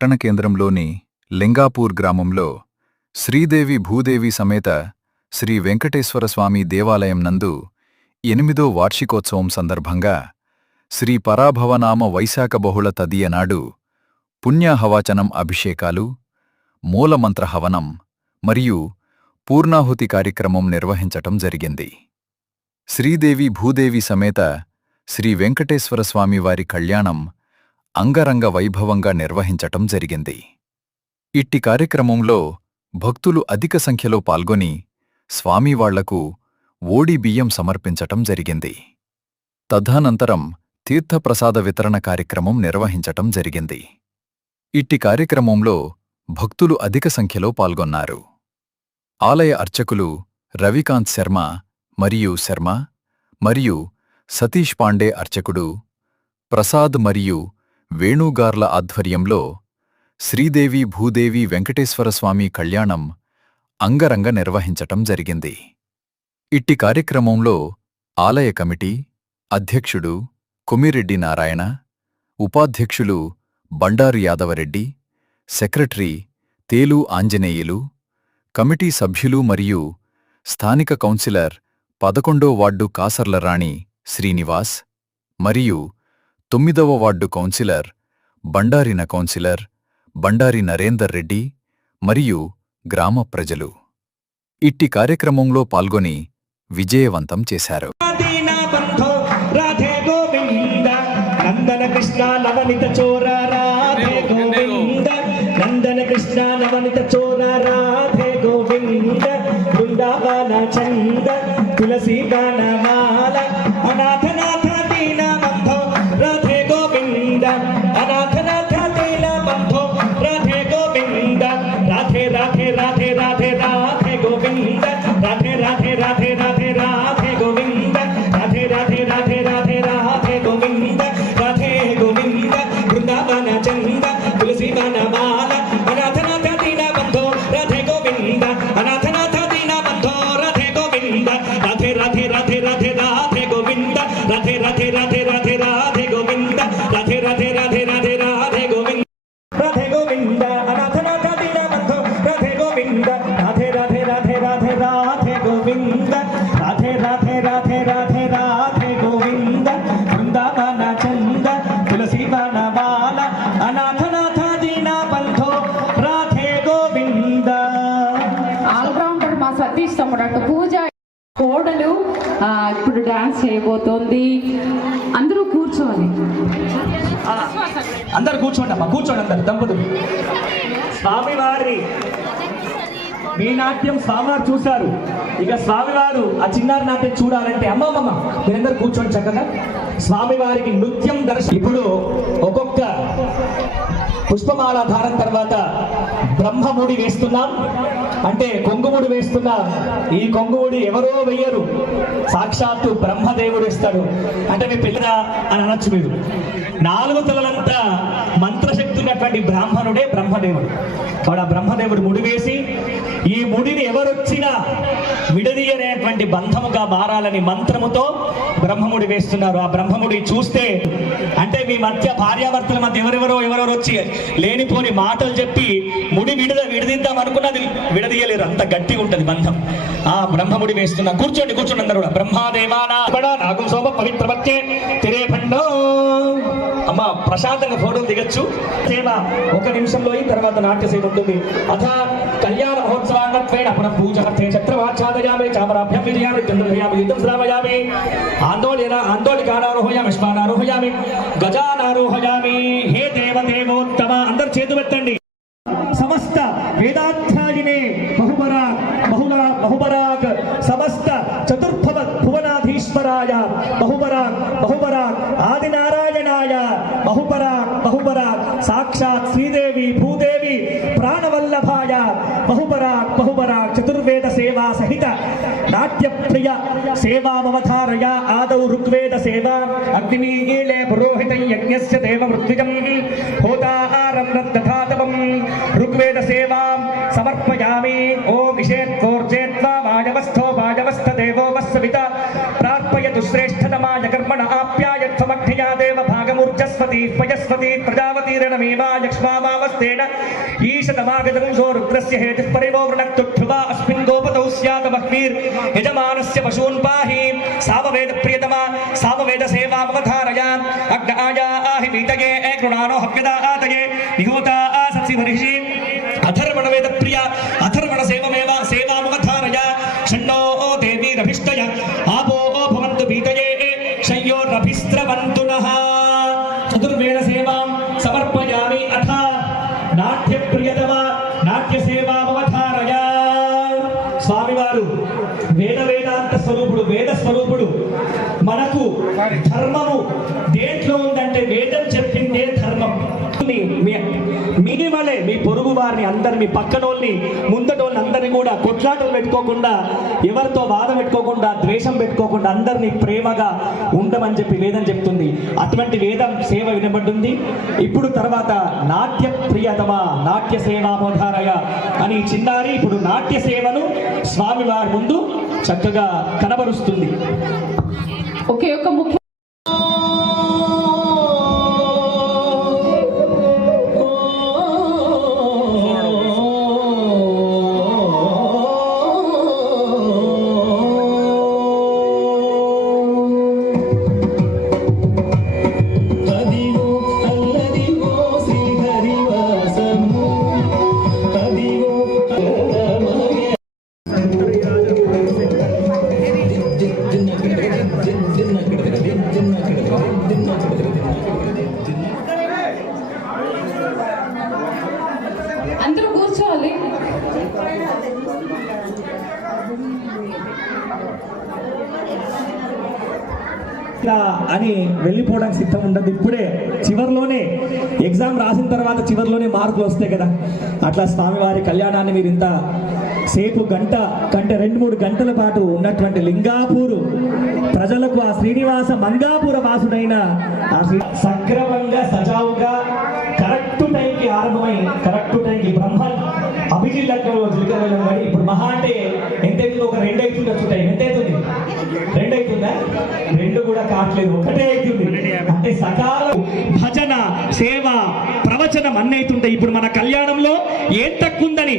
పట్టణ కేంద్రంలోని లింగాపూర్ గ్రామంలో శ్రీదేవి భూదేవి సమేత శ్రీ వెంకటేశ్వరస్వామి దేవాలయం నందు 8వ వార్షికోత్సవం సందర్భంగా శ్రీ పరాభవనామ వైశాఖ బహుళ తదియనాడు పుణ్యాహవాచనం అభిషేకాలు, మూలమంత్ర హవనం మరియు పూర్ణాహుతి కార్యక్రమం నిర్వహించటం జరిగింది. శ్రీదేవి భూదేవి సమేత శ్రీ వెంకటేశ్వరస్వామి వారి కళ్యాణం అంగరంగ వైభవంగా నిర్వహించటం జరిగింది. ఇట్టి కార్యక్రమంలో భక్తులు అధిక సంఖ్యలో పాల్గొని స్వామివాళ్లకు ఓడి బియ్యం సమర్పించటం జరిగింది. తదనంతరం తీర్థప్రసాద వితరణ కార్యక్రమం నిర్వహించటం జరిగింది. ఇట్టి కార్యక్రమంలో భక్తులు అధిక సంఖ్యలో పాల్గొన్నారు. ఆలయ అర్చకులు రవికాంత్ శర్మ మరియు సతీష్ పాండే అర్చకుడు, ప్రసాద్ మరియు వేణుగార్ల ఆధ్వర్యంలో శ్రీదేవి భూదేవి వెంకటేశ్వరస్వామి కళ్యాణం అంగరంగ నిర్వహించటం జరిగింది. ఇట్టి కార్యక్రమంలో ఆలయ కమిటీ అధ్యక్షుడు కొమిరెడ్డి నారాయణ, ఉపాధ్యక్షులు బండారు యాదవరెడ్డి, సెక్రటరీ తేలు ఆంజనేయులు, కమిటీ సభ్యులు మరియు స్థానిక కౌన్సిలర్ 11వ వార్డు కాసర్ల రాణి శ్రీనివాస్ మరియు 9వ వార్డు కౌన్సిలర్ బండారి నరేందర్ రెడ్డి మరియు గ్రామ ప్రజలు ఇట్టి కార్యక్రమంలో పాల్గొని విజయవంతం చేశారు. तुलसी गानमाल अनाथनाथ दीना बंधो राधे गोविंद अनाथनाथ दीना बंधो राधे गोविंद राधे राधे राधे राधे राधे गोविंद राधे राधे राधे राधे राधे गोविंद राधे राधे राधे राधे राधे गोविंद राधे गोविंद वृंदावन चंद तुलसी गानमाल अनाथनाथ दीना बंधो राधे गोविंद अनाथनाथ दीना बंधो राधे गोविंद राधे राधे राधे राधे राधे गोविंद राधे राधे राधे राधे राधे गोविंद राधे राधे राधे राधे राधे गोविंद राधे गोविंद अनाथनाथ दीना बंधो राधे गोविंद राधे राधे राधे राधे राधे गोविंद राधे राधे राधे राधे राधे गोविंद वृंदावन चंद तुलसी वनमाल अनाथनाथ दीना बंधो राधे गोविंद. ఆల్రౌండర్ మా సతీష్ తమ్ముడు పూజ కోడలు ఇప్పుడు డాన్స్ చేయబోతోంది. అందరూ కూర్చోవాలి. అందరు కూర్చోండి అమ్మా, కూర్చోండి అందరు దంపతులు. స్వామివారి మీ నాట్యం స్వామివారు చూశారు, ఇక స్వామివారు ఆ చిన్నారి నాట్యం చూడాలంటే అమ్మమ్మ మీరందరూ కూర్చోండి చక్కగా. స్వామివారికి నృత్యం ఇప్పుడు ఒక్కొక్క పుష్పమాల ధారణ తర్వాత బ్రహ్మముడి వేస్తున్నాం, అంటే కొంగుముడి వేస్తున్నా. ఈ కొంగుముడి ఎవరో వెయ్యరు, సాక్షాత్తు బ్రహ్మదేవుడు ఇస్తాడు. అంటే మీ పిల్లరా అని అనొచ్చు మీరు. 4 తలలంతా మంత్రశక్తి ఉన్నటువంటి బ్రాహ్మణుడే బ్రహ్మదేవుడు. వాడు ఆ బ్రహ్మదేవుడు ముడి వేసి ఈ ముడిని ఎవరొచ్చినా విడదీయనేటువంటి బంధముగా మారాలని మంత్రముతో బ్రహ్మముడి వేస్తున్నారు. ఆ బ్రహ్మముడి చూస్తే అంటే మీ మధ్య భార్యాభర్తల మధ్య ఎవరెవరో వచ్చి లేనిపోని మాటలు చెప్పి ముడి విడదీద్దాం అనుకున్నది విడదీయలేరు, అంత గట్టిగా ఉంటుంది బంధం. ఆ బ్రహ్మముడి వేస్తున్నా. కూర్చోండి అందరూ కూడా. బ్రహ్మాదేవానా నాగం శోభ పవిత్రవచ్చే తిరే భండో. అమ్మ ప్రశాంతంగా ఫోటోలు దిగచ్చు. సేవ 1 నిమిషంలో అయిన తర్వాత నాట్య సేవ ఉంటుంది. అథ కళ్యాణ మహోత్సవాన్నత్వేన పునః పూజార్థే ఛత్రవాఛాదయామి చామరాభ్యం విజయామి చంద్రయామి యుద్ధం శ్రావయామి ఆందోళికానారోహయామి అశ్వానారోహయామి గజానారోహయామి. హే దేవదేవోత్తమ అందరు చేతులు ఎత్తండి. సమస్త వేదాధ్యాయినే బహుబరాక్ సమస్త చతుర్భవ భువనాధీశ్వరాయ బహుబరాక్ ఆదినారాయణాయ బహుబరాక్ సాక్షాత్ శ్రీదేవి భూదేవి ప్రాణవల్లభాయ బహుబరాక్ చతుర్వేద సేవా సహిత నాట్యప్రియ సేవామవధారయ. ఆదౌ ఋగ్వేద సేవా అగ్నిమీలే పురోహితం యజ్ఞస్య దేవ మృత్యుజం హోతాహారం రద్దధాతవం ఋగ్వేద సేవాం సమర్పయామి. ఓం విషేత్వోర్జేత్వా వాయవస్థో వాయవస్థ దేవో వస్సవిత ప్రార్పయతు శ్రేష్ఠతమాయ కర్మణ ఆప్యాయత్వమగ్నియా దేవ భాగమూర్జస్వతి పయస్వతి ప్రజావతి శ్రీరణమేవా యక్ష్మావాస్తేన ఈశతమాగతం సో రుద్రస్య హేతుః పరివో వృణక్తుభ్యువా అస్మిన్ గోపతౌ స్యాత బహ్మీర్ యజమానస్య పశూన్ పాహి సామవేద ప్రియతమా సామవేద సేవామవధారయ అగ్నాయాహి వీతయే కృణానో హవ్యదాతయే నిహోతా సత్సి మరిషి అధర్వణ వేద ప్రియ అధర్వణ సేవమేవ సేవామవధారయ షణ్ణో దేవీరభిష్టయ ఆపో భవంతు వీతయే శయ్యోరభిస్రవంతునః చతుర్వేద సేవాం సమర్పయామి అథ నాట్య ప్రియతమా నాట్య సేవామవధారయ. స్వామివారు వేదాంత స్వరూపుడు, వేద స్వరూపుడు. మనకు ధర్మము దేంట్లో ఉందంటే వేదం చెప్పిందే ధర్మం. మీ వలే మీ పొరుగు వారిని అందరిని, మీ పక్కనోళ్ళని, ముందటోళ్ళని అందరినీ కూడా కొట్లాటలు పెట్టుకోకుండా, ఎవరితో వాదం పెట్టుకోకుండా, ద్వేషం పెట్టుకోకుండా అందరినీ ప్రేమగా ఉండమని చెప్పి వేదం చెప్తుంది. అటువంటి వేదం సేవ వినబడుతుంది. ఇప్పుడు తర్వాత నాట్య ప్రియతమ నాట్య సేవామోధారయ అని చిన్నారి ఇప్పుడు నాట్య సేవను స్వామివారి ముందు చక్కగా కనబరుస్తుంది. ఒకే ఒక ముఖ్య అందరూ కూర్చోవాలి. అని వెళ్ళిపోవడానికి సిద్ధం ఉండదు. ఇప్పుడే చివరిలోనే ఎగ్జామ్ రాసిన తర్వాత చివరిలోనే మార్కులు వస్తాయి కదా, అట్లా స్వామివారి కళ్యాణాన్ని మీరు ఇంత సేపు గంట 2-3 గంటల పాటు ఉన్నటువంటి లింగాపూరు ప్రజలకు ఆ శ్రీనివాస మంగాపుర వాసుడైన ఆ సక్రమంగా సజావుగా కరెక్ట్ టైంకి ఆరంభమై కరెక్ట్ టైంకి బ్రహ్మన్ అభిజిల్లతో జిలకరవేలం పడి ఇప్పుడు మహా అంటే ఎంతైతుంది, ఒక 2 అవుతుంది టైం. ఎంత అవుతుంది? 2 అవుతుందా? 2 కూడా కావట్లేదు, 1 అవుతుంది. అంటే సకాల భజన సేవ ప్రవచనం అన్నీ అవుతుంటాయి. ఇప్పుడు మన కళ్యాణంలో ఏం తక్కువ ఉందని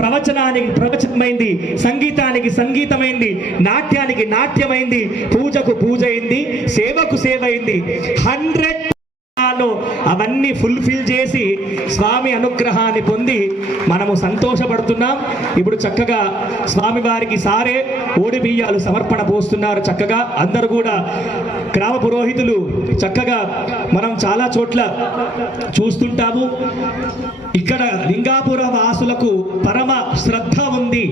ప్రవచనానికి ప్రవచనమైంది, సంగీతానికి సంగీతమైంది, నాట్యానికి నాట్యమైంది, పూజకు పూజ అయింది, సేవకు సేవ అయింది. 100 అవన్నీ ఫుల్ఫిల్ చేసి స్వామి అనుగ్రహాన్ని పొంది మనము సంతోషపడుతున్నాం. ఇప్పుడు చక్కగా స్వామి వారికి సారే ఓడి బియ్యాలు సమర్పణ పోస్తున్నారు. చక్కగా అందరూ కూడా గ్రామ పురోహితులు చక్కగా మనం చాలా చోట్ల చూస్తుంటాము. ఇక్కడ లింగాపుర వాసులకు పరమ శ్రద్ధ ఉంది,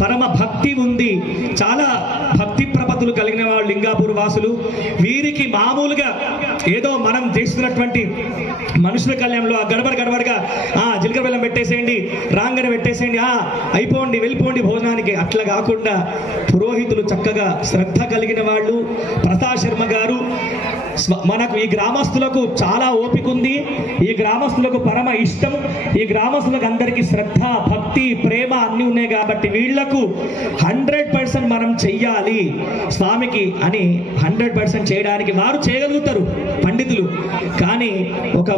పరమ భక్తి ఉంది, చాలా భక్తి ప్రపత్తులు కలిగిన వాళ్ళు లింగాపూర్ వాసులు. వీరికి మామూలుగా ఏదో మనం చేస్తున్నటువంటి మనుషుల కళ్యాణంలో గడబడగా జీలకర్ర బెల్లం పెట్టేసేయండి, రాంగన పెట్టేసేయండి, అయిపోండి వెళ్ళిపోండి భోజనానికి, అట్లా కాకుండా పురోహితులు చక్కగా శ్రద్ధ కలిగిన వాళ్ళు. ప్రతాప్ శర్మ గారు మనకు ఈ గ్రామస్తులకు చాలా ఓపిక ఉంది, ఈ గ్రామస్తులకు పరమ ఇష్టం, ఈ గ్రామస్తులకు అందరికీ శ్రద్ధ భక్తి ప్రేమ అన్నీ ఉన్నాయి కాబట్టి వీళ్లకు 100% మనం చెయ్యాలి స్వామికి అని 100% చేయడానికి వారు చేయగలుగుతారు పండితులు. కానీ ఒక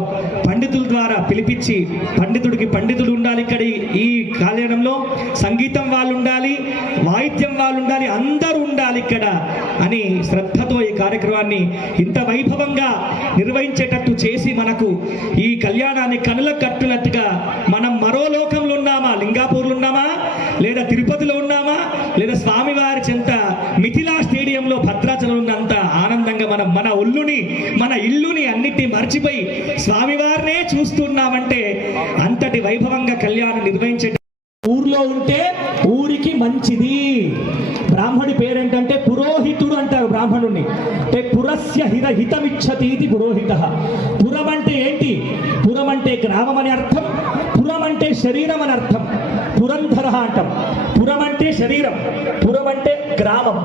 పండితుల ద్వారా పిలిపించి పండితుడు ఉండాలి ఇక్కడ ఈ కళ్యాణంలో, సంగీతం వాళ్ళు ఉండాలి, వాయిద్యం వాళ్ళు ఉండాలి, అందరూ ఉండాలి ఇక్కడ అని శ్రద్ధతో ఈ కార్యక్రమాన్ని ఇంత వైభవంగా నిర్వహించేటట్టు చేసి మనకు ఈ కళ్యాణాన్ని కనులకు కట్టునట్టుగా మనం మరో లోకంలో ఉన్నామా, లింగాపూర్లో ఉన్నామా, లేదా తిరుపతిలో ఉన్నామా, లేదా స్వామివారి చెంత మిథిలా స్టేడియంలో భద్రాచలం ఉన్నంత ఆనందంగా మనం మన ఒళ్ళుని మన ఇల్లుని అన్నిటినీ మర్చిపోయి స్వామివారినే చూస్తున్నామంటే అంతటి వైభవంగా కళ్యాణం నిర్వహించే ఊర్లో ఉంటే ఊరికి మంచిది. బ్రాహ్మడి పేరేంటంటే పురోహితుడు అంటారు బ్రాహ్మణుడిని. అంటే పురస్య హితమిచ్చతి పురోహిత. పురం అంటే ఏంటి? పురం అంటే గ్రామం అని అర్థం, పురం అంటే శరీరం అని అర్థం. పురంధర అంటాం. పురం అంటే శరీరం, పురం అంటే గ్రామం.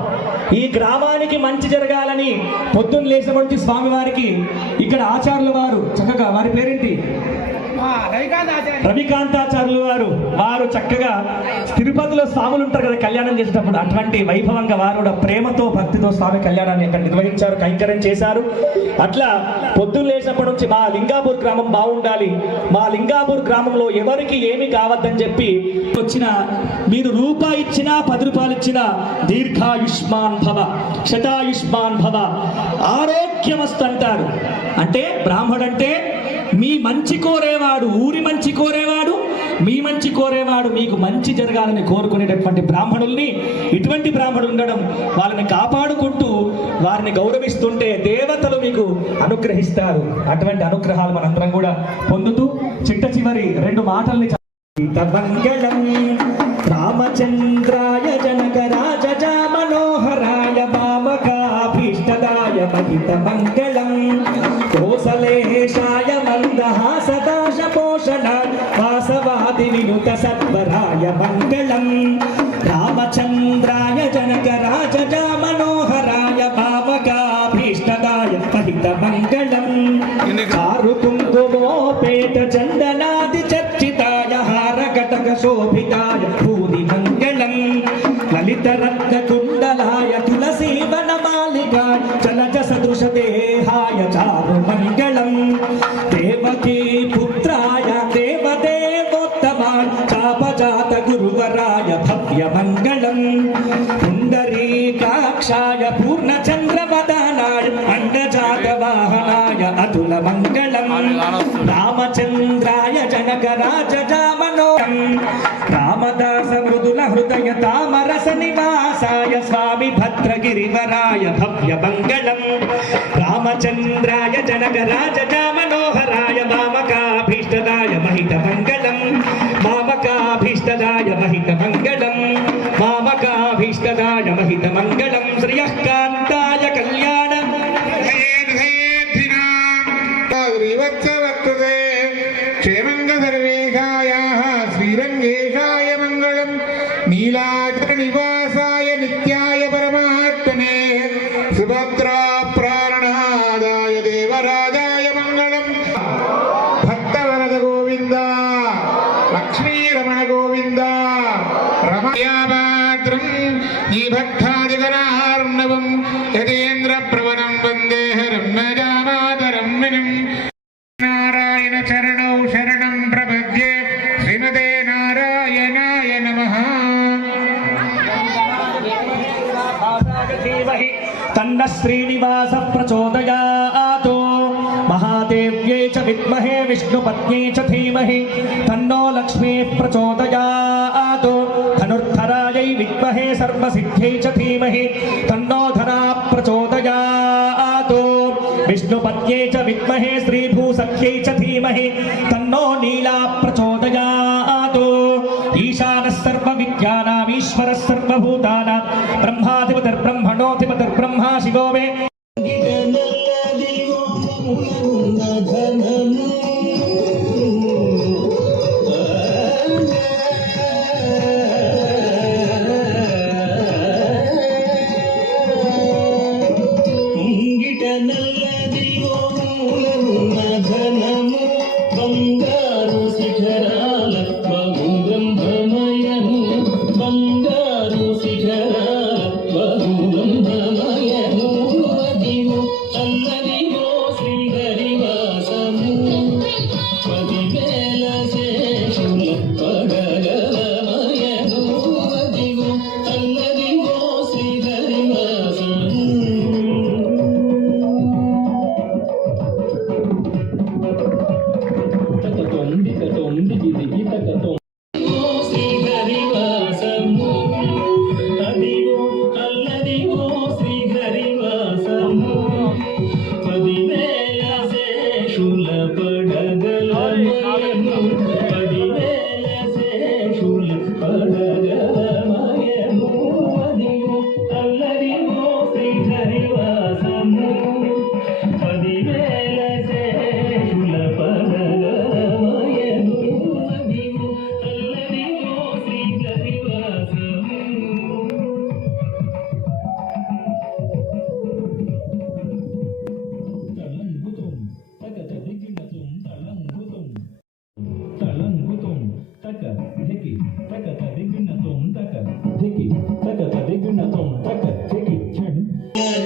ఈ గ్రామానికి మంచి జరగాలని పొద్దున్న లేచినప్పటి నుంచి స్వామివారికి ఇక్కడ ఆచార్యుల వారు చక్కగా వారి పేరేంటి రవికాంతాచార్యులు వారు చక్కగా తిరుపతిలో స్వాములు ఉంటారు కదా కళ్యాణం చేసేటప్పుడు, అటువంటి వైభవంగా వారు కూడా ప్రేమతో భక్తితో స్వామి కళ్యాణాన్ని అక్కడ నిర్వహించారు, కైంకర్యం చేశారు. అట్లా పొద్దున్న లేచినప్పటి నుంచి మా లింగాపూర్ గ్రామం బాగుండాలి, మా లింగాపూర్ గ్రామంలో ఎవరికి ఏమి కావద్దని చెప్పి వచ్చిన మీరు రూపాయి ఇచ్చినా 10 రూపాయలు ఇచ్చినా దీర్ఘాయుష్మాన్ భవ శతాయుష్మాన్ భవ ఆరోగ్యమస్తు అంటారు. అంటే బ్రాహ్మడు అంటే మీ మంచి కోరేవాడు, ఊరి మంచి కోరేవాడు, మీ మంచి కోరేవాడు, మీకు మంచి జరగాలని కోరుకునేటటువంటి బ్రాహ్మణుల్ని, ఇటువంటి బ్రాహ్మణులు ఉండడం, వాళ్ళని కాపాడుకుంటూ వారిని గౌరవిస్తుంటే దేవతలు మీకు అనుగ్రహిస్తారు. అటువంటి అనుగ్రహాలు మనందరం కూడా పొందుతూ చిట్ట చివరి 2 మాటల్ని మంగళం రామచంద్రాయ జనక రాజ మనోహరాయ వామకాభీష్టదాయ మహిత మంగళం కోసలేశాయ మందహాసదాశ పోషణ వాసవాది వినుత సత్వరాయ మంగళం రామచంద్రాయ జనక రాజ మనోహరాయ వామకాభీష్టదాయ మహిత మంగళం చారు కుంకుమోపేత చందనాది చర్చితాయ హారకటక శోభితాయ భూరి మంగళం లలిత రత్న కుండలాయ తులసీ వనమాలికాయ చలజ సదృశ దేహాయ చారు మంగళం దేవకీ పుత్రాయ దేవదేవోత్తమాయ చాపజాత గురువరాయ భవ్య మంగళం పుండరీకాక్షాయ పూర్ణచంద్రవదనాయ అండజాత వాహనాయ అతుల మంగళం రామచంద్రాయ జనక రాజ మనోహరం రామదాస మృదుల హృదయ తామరస నివాసాయ స్వామి భద్రగిరివరాయ భవ్య మంగళం రామచంద్రాయ జనక రాజ మనోహరాయ మామకాభీష్టదాయ మహిత మంగళం మామకాభీష్టదాయ మహిత మంగళం మామకాభీష్టదాయ మహిత మంగళం శ్రియకాంతాయ కళ్యాణం క్షేమంగ సర్వేషాయ శ్రీరంగేశాయ మంగళం నీలాచల నివాసాయ నిత్యాయ పరమాత్మనే సుభద్రా ప్రాణాదాయ దేవరాజాయ మంగళం భక్తవరద గోవింద లక్ష్మీరమణ గోవింద రమయాభద్రం ఈ భక్తాదిగణార్ణవం యతేంద్ర ప్రవణం వందే రమ్యజామాతరమ్యనం నారాయణ చరణౌ శరణం ప్రపద్యే శ్రీమతే నారాయణాయ నమః తన్న శ్రీనివాస ప్రచోదయాత్ మహాదేవ్యై చ విద్మహే విష్ణుపత్న్యై చ ధీమహి తన్నో లక్ష్మీ ప్రచోదయాత్ ధనుర్ధరాయై విద్మహే సర్వసిద్ధ్యై చ ధీమహి తన్నో ధనా ప్రచోదయాత్ విష్ణుపత్న్యై చ విద్మహే శ్రీభూసఖ్యై చ ధీమహి తన్నో నీలా ప్రచోదయాత్ ఈశానః సర్వవిద్యానామీశ్వరः సర్వభూతానాం బ్రహ్మాధిపతిర్బ్రహ్మణోధిపతిర్బ్రహ్మా శివో మే బంగారు శిఖరాత్మము బ్రహ్మమయము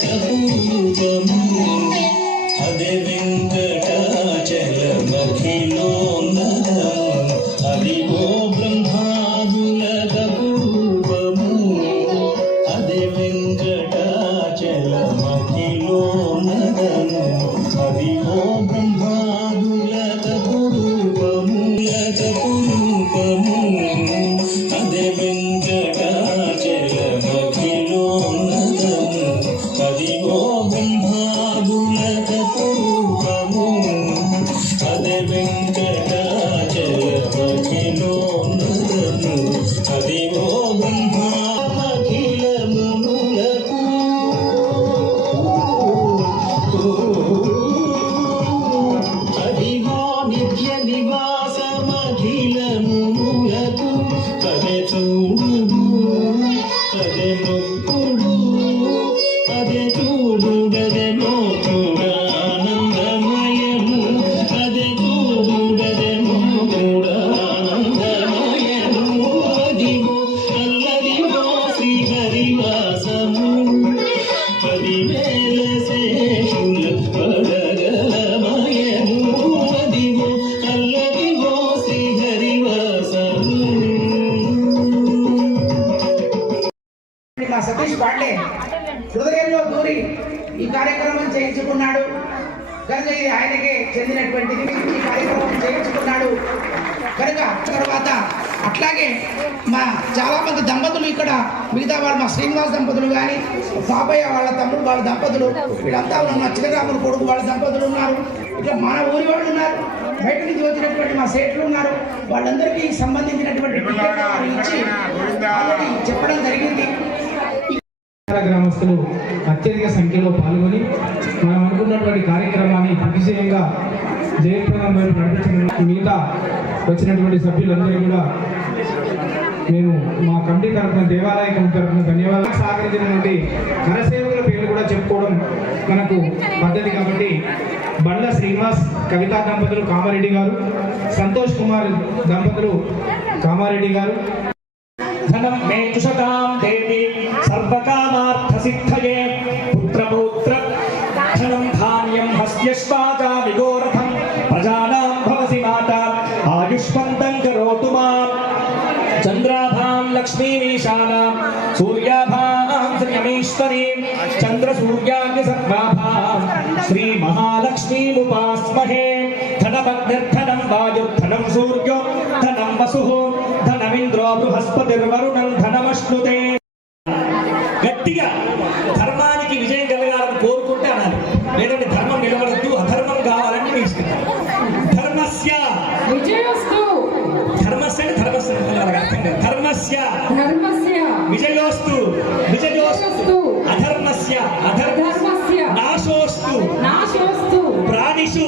రూపము అదే వెంకటాచలమఖిలోన్నతము అదిగో బ్రహ్మాదులకపు రూపము అదే వెంకటాచలమఖిలోన్నతము అదిగో బ్రహ్మాదులకపు రూపము లకపు రూపము అదే వెంకటాచలమఖిలోన్నతము అదిగో బ్రహ్మాదులకపు రూపము అదే వెంకటాచలమఖిలోన్నతము అదిగో బ్రహ్మాఖిలములకు అదిగో నిత్య నివాసమఖిలములకు అదే చూడు అదే నొక్కుడు అదే చూడుడదే నోకుడానందమయము అదే చూడుడదే నోకుడానందమయము అదిగో అల్లదిగో శ్రీహరివాసము 10,000 శేషుల పడగలమయము అదిగో అల్లదిగో శ్రీహరివాసము. మా సతీష్ పాండే హృదయంలో దూరి ఈ కార్యక్రమం చేయించుకున్నాడు కనుక ఇది ఆయనకే చెందినటువంటిది. ఈ కార్యక్రమం చేయించుకున్నాడు కనుక తర్వాత అట్లాగే మా చాలా మంది దంపతులు ఇక్కడ మిగతా వాళ్ళు మా శ్రీనివాస్ దంపతులు కానీ బాబయ్య వాళ్ళ తమ్ముడు వాళ్ళ దంపతులు వీళ్ళంతా మా చిన్నరాములు కొడుకు వాళ్ళ దంపతులు ఉన్నారు. ఇట్లా మన ఊరి వాళ్ళు ఉన్నారు, బయట నుంచి వచ్చినటువంటి మా సేట్లు ఉన్నారు. వాళ్ళందరికీ సంబంధించినటువంటి టికెట్లు వారు ఇచ్చి ఆల్రెడీ చెప్పడం జరిగింది. గ్రామస్తులు అత్యధిక సంఖ్యలో పాల్గొని మనం అనుకున్నటువంటి కార్యక్రమాన్ని దిగ్విజయంగా జయప్రదం వైపు నడిపించిన మిగతా వచ్చినటువంటి సభ్యులందరూ కూడా నేను మా కమిటీ తరఫున దేవాలయ కమిటీ తరఫున ధన్యవాదాలు. సహకరించినటువంటి కరసేవకుల పేర్లు కూడా చెప్పుకోవడం మనకు పద్ధతి కాబట్టి బండ్ల శ్రీనివాస్ కవితా దంపతులు కామారెడ్డి గారు, సంతోష్ కుమార్ దంపతులు కామారెడ్డి గారు. ధనం మే చుషతాం దేవి సర్వకామార్థ సిద్ధయే పుత్రపౌత్ర ధనం ధాన్యం హస్యశ్వాచా విగోరథం ప్రజానాం భవసి మాతా ఆయుష్మంతం కరోతు మాం చంద్రాభాం లక్ష్మీమీశానాం సూర్యాభాం శ్రియమీశ్వరీం చంద్రసూర్యాగ్ని సర్వాభాం శ్రీ మహాలక్ష్మీముపాస్మహే ధనమగ్నిర్ధనం వాయుర్ధనం సూర్యో ధనం వసుః ధనమింద్రో బృహస్పతిర్వరుణం ధనమశ్నుతే. గట్టిగా ధర్మానికి విజయం కలగాలని కోరుకుంటే అనాలి, లేదంటే ధర్మం నిలబడద్దు, అధర్మం కావాలని మీ ఇష్టం. ధర్మస్య విజయోస్తు ధర్మస్య అంటే ధర్మస్య అర్థం కాదు. ధర్మస్య ధర్మస్య విజయోస్తు విజయోస్తు అధర్మస్య అధర్మస్య నాశోస్తు నాశోస్తు ప్రాణిషు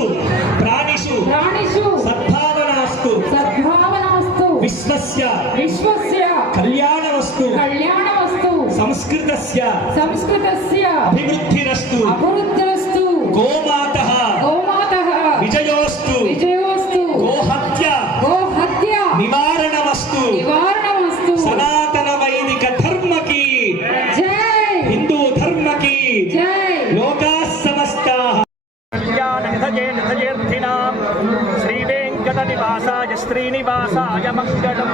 ప్రాణిషు ప్రాణిషు సద్భావనాస్తు సద్భావనాస్తు విశ్వస్య విశ్వస్య కళ్యాణమస్తు కళ్యాణమస్తు సంస్కృతస్య సంస్కృతస్య అభివృద్ధిరస్తు అభివృద్ధిరస్తు గోమాతః గోమాతః విజయోస్తు విజయోస్తు గోహత్య గోహత్య నివారణమస్తు నివారణమస్తు సనాతన వైదిక ధర్మకి జై హిందూ ధర్మకి జై లోకా సమస్తాః. నిధయేర్థినాం శ్రీ వెంకట నివాసాయ శ్రీనివాసాయ మంగళం.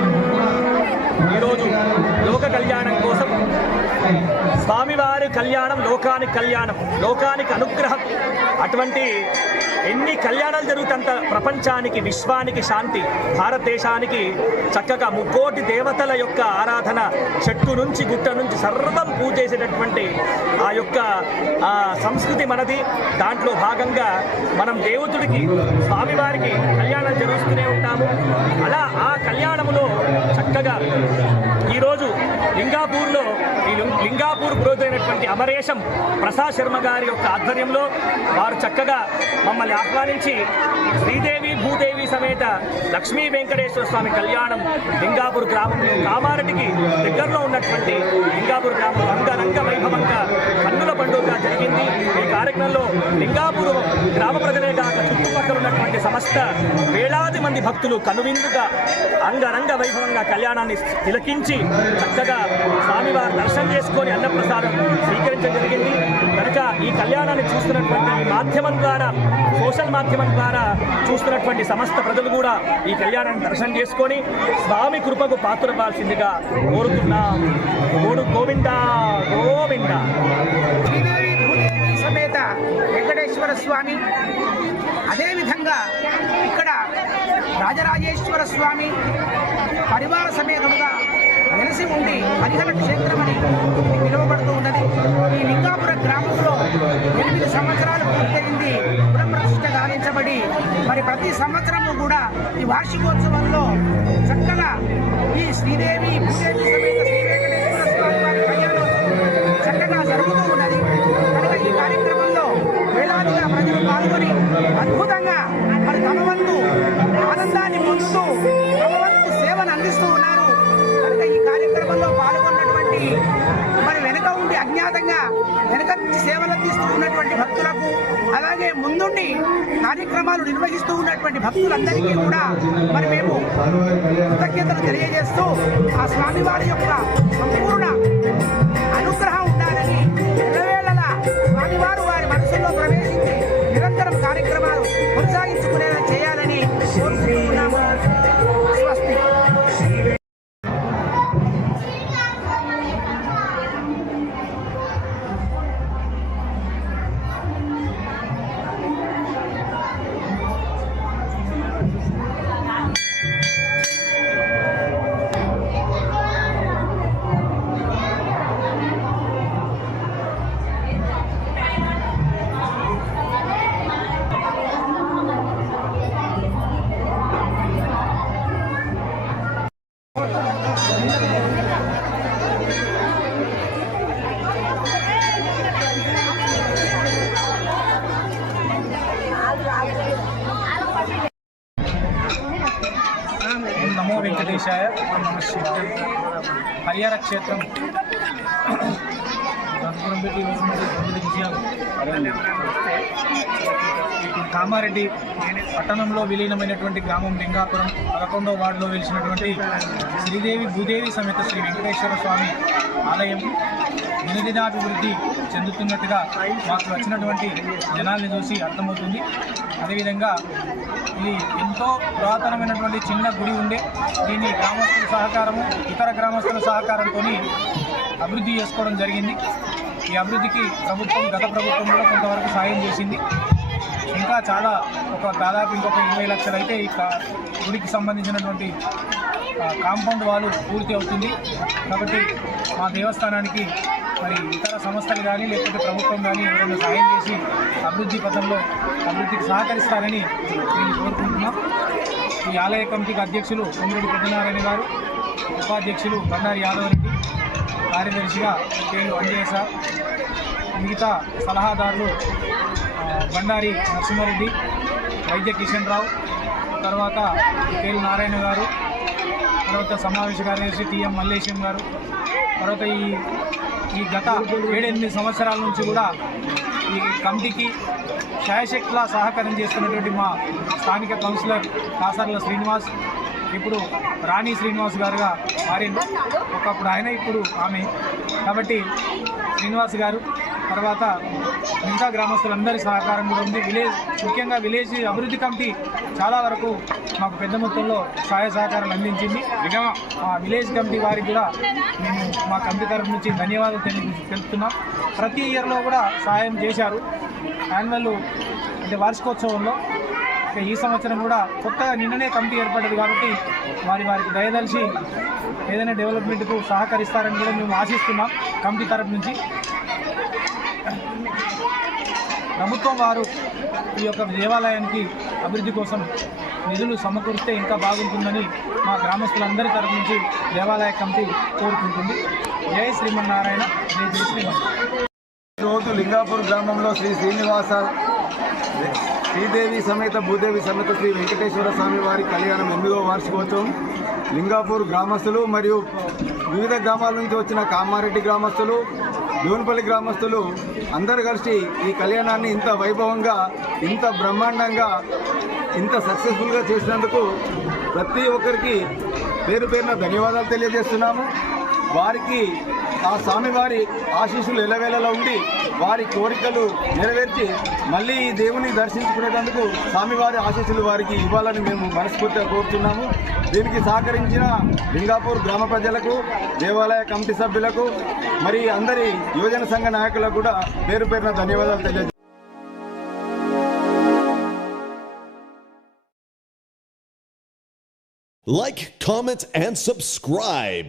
ఈరోజు లోక కళ్యాణం కోసం స్వామివారి కళ్యాణం లోకానికి కళ్యాణం, లోకానికి అనుగ్రహం. అటువంటి ఎన్ని కళ్యాణాలు జరుగుతంత ప్రపంచానికి, విశ్వానికి శాంతి, భారతదేశానికి చక్కగా 3 కోటి దేవతల యొక్క ఆరాధన, చెట్టు నుంచి గుట్ట నుంచి సర్వం పూజ చేసేటటువంటి ఆ యొక్క సంస్కృతి మనది. దాంట్లో భాగంగా మనం దేవుడికి, స్వామివారికి కళ్యాణం జరుస్తూనే ఉంటాము. అలా ఆ కళ్యాణములో చక్కగా ఈరోజు లింగాపూర్లో ఈ లింగాపూర్ పురోహితుడైనటువంటి అమరేశం ప్రసాద్ శర్మ గారి యొక్క ఆధ్వర్యంలో వారు చక్కగా మమ్మల్ని ఆహ్వానించి శ్రీదేవి భూదేవి సమేత లక్ష్మీ వెంకటేశ్వర స్వామి కళ్యాణం లింగాపూర్ గ్రామంలో కామారెడ్డికి దగ్గరలో ఉన్నటువంటి లింగాపూర్ గ్రామం రంగరంగ వైభవంగా కన్నుల పండుగగా జరిగింది. ఈ కార్యక్రమంలో లింగాపూర్ గ్రామ ప్రజలే కాక చుట్టుపక్కల ఉన్నటువంటి సమస్త వేలాది మంది భక్తులు కనువిందుగా అంగరంగ వైభవంగా కళ్యాణాన్ని తిలకించి చక్కగా స్వామివారి దర్శనం చేసుకొని అన్నప్రసాదం స్వీకరించడం జరిగింది. కనుక కళ్యాణాన్ని చూస్తున్నటువంటి ఈ మాధ్యమం ద్వారా, సోషల్ మాధ్యమం ద్వారా చూస్తున్నటువంటి సమస్త ప్రజలు కూడా ఈ కళ్యాణాన్ని దర్శనం చేసుకొని స్వామి కృపకు పాత్రపడాల్సిందిగా కోరుతున్నాం. గోవింద గోవింద. శ్రీదేవి భూదేవి సమేత వెంకటేశ్వర స్వామి, అదేవిధంగా ఇక్కడ రాజరాజేశ్వర స్వామి పరివార సమేతముగా వెలసి ఉండి హరిహర క్షేత్రమని పిలువబడుతూ ఉన్నది. ఈ లింగాపుర గ్రామంలో 8 సంవత్సరాలు పూర్తయింది పునఃప్రతిష్ఠ గావించబడి, మరి ప్రతి సంవత్సరము కూడా ఈ వార్షికోత్సవంలో చక్కగా ఈ శ్రీదేవి భూదేవి సమేత శ్రీ వెంకటేశ్వర స్వామి వారి కళ్యాణోత్సవం చక్కగా జరుగుతూ ఉన్నది. కనుక ఈ కార్యక్రమంలో వేలాదిగా ప్రజలు పాల్గొని అద్భుతంగా మరి తమ వంతు ఆనందాన్ని పొందుతూ తమ వంతు సేవను అందిస్తూ ఉన్నారు. కనుక ఈ కార్యక్రమంలో పాల్గొన్నటువంటి మరి వెనుక ఉండి అజ్ఞాతంగా వెనుక నుంచి సేవలు అందిస్తూ ఉన్నటువంటి భక్తులకు, అలాగే ముందుండి కార్యక్రమాలు నిర్వహిస్తూ ఉన్నటువంటి భక్తులందరికీ కూడా మరి మేము కృతజ్ఞతలు తెలియజేస్తూ ఆ స్వామివారి యొక్క సంపూర్ణ అనుగ్రహం ఉండాలని, ఎల్లవేళలా స్వామివారు వారి మనసులో ప్రవేశించి నిరంతరం కార్యక్రమాలు కొనసాగించుకునేలా చేయాలని కోరుకుంటున్నాము. స్వస్తి. నమో వెంకటేశాయ. హరిహర క్షేత్రం దంపురం పెట్టి 9 విజయాలు. కామారెడ్డి పట్టణంలో విలీనమైనటువంటి గ్రామం లింగాపురం 11వ వార్డులో వెలిసినటువంటి శ్రీదేవి భూదేవి సమేత శ్రీ వెంకటేశ్వర స్వామి ఆలయం దినదినాభివృద్ధి చెందుతున్నట్టుగా మాకు వచ్చినటువంటి జనాల్ని చూసి అర్థమవుతుంది. అదేవిధంగా ఇది ఎంతో పురాతనమైనటువంటి చిన్న గుడి ఉండే దీన్ని గ్రామస్తుల సహకారము, ఇతర గ్రామస్తుల సహకారంతో అభివృద్ధి చేసుకోవడం జరిగింది. ఈ అభివృద్ధికి గత ప్రభుత్వం కూడా కొంతవరకు సాయం చేసింది. ఇంకా చాలా దాదాపు ఇంకొక 20 లక్షలు అయితే ఈ గుడికి సంబంధించినటువంటి కాంపౌండ్ వాల్ పూర్తి అవుతుంది. కాబట్టి మా దేవస్థానానికి మరి ఇతర సంస్థలు కానీ లేకపోతే ప్రభుత్వం కానీ ఎవరైనా సాయం చేసి అభివృద్ధి పథంలో అభివృద్ధికి సహకరిస్తారని నేను కోరుకుంటున్నాం. ఈ ఆలయ కమిటీకి అధ్యక్షులు కొమ్మిరెడ్డి పెద్దనారాయణ గారు, ఉపాధ్యక్షులు బండారి యాదవరెడ్డి, కార్యదర్శిగా కేలు అంజయ్య సార్, మిగతా సలహాదారులు బండారి నరసింహారెడ్డి, వైద్య కిషన్ రావు, తర్వాత కేలు నారాయణ గారు, తర్వాత సమావేశ కార్యదర్శి టిఎం మల్లేశం గారు, తర్వాత ఈ గత 7-8 సంవత్సరాల నుంచి కూడా ఈ కమిటీకి శాయశక్తిలా సహకారం చేస్తున్నటువంటి మా స్థానిక కౌన్సిలర్ కాసర్ల శ్రీనివాస్, ఇప్పుడు రాణి శ్రీనివాస్ గారుగా మారింది. ఒకప్పుడు ఆయన, ఇప్పుడు ఆమె. కాబట్టి శ్రీనివాస్ గారు, తర్వాత మిగతా గ్రామస్తులందరి సహకారం కూడా ఉంది. ముఖ్యంగా విలేజ్ అభివృద్ధి కమిటీ చాలా వరకు మాకు పెద్ద మొత్తంలో సహాయ సహకారాలు అందించింది. ఆ విలేజ్ కమిటీ వారికి కూడా మేము మా కమిటీ తరఫు నుంచి ధన్యవాదాలు తెలుపుతున్నాం. ప్రతి ఇయర్లో కూడా సహాయం చేశారు. యాన్యువల్ అంటే వార్షికోత్సవంలో ఈ సంవత్సరం కూడా కొత్తగా నిన్ననే కమిటీ ఏర్పడ్డది కాబట్టి వారికి దయదలిచి ఏదైనా డెవలప్మెంట్కు సహకరిస్తారని కూడా మేము ఆశిస్తున్నాం. కమిటీ తరఫు నుంచి ప్రభుత్వం వారు ఈ యొక్క దేవాలయానికి అభివృద్ధి కోసం నిధులు సమకూరిస్తే ఇంకా బాగుంటుందని మా గ్రామస్తులందరి తరఫు నుంచి దేవాలయ కమిటీ కోరుకుంటుంది. జై శ్రీమన్నారాయణ, జై జై శ్రీమన్నారాయణ. ఈరోజు లింగాపూర్ గ్రామంలో శ్రీదేవి సమేత భూదేవి సమేత శ్రీ వెంకటేశ్వర స్వామి వారి కళ్యాణం 8వ వార్షికోత్సవం. లింగాపూర్ గ్రామస్తులు మరియు వివిధ గ్రామాల నుంచి వచ్చిన కామారెడ్డి గ్రామస్తులు, దేవునిపల్లి గ్రామస్తులు అందరూ కలిసి ఈ కళ్యాణాన్ని ఇంత వైభవంగా, ఇంత బ్రహ్మాండంగా, ఇంత సక్సెస్ఫుల్గా చేసినందుకు ప్రతి ఒక్కరికి పేరు పేరున ధన్యవాదాలు తెలియజేస్తున్నాము. వారికి ఆ స్వామివారి ఆశీస్సులు ఎలవేళలో ఉండి వారి కోరికలు నెరవేర్చి మళ్ళీ ఈ దేవుని దర్శించుకునేందుకు స్వామివారి ఆశీస్సులు వారికి ఇవ్వాలని మేము మనస్ఫూర్తిగా కోరుతున్నాము. దీనికి సహకరించిన లింగాపూర్ గ్రామ ప్రజలకు, దేవాలయ కమిటీ సభ్యులకు, మరి అందరి యువజన సంఘ నాయకులకు కూడా పేరు పేరున ధన్యవాదాలు తెలియజేస్తున్నాను. Like, comment, and subscribe.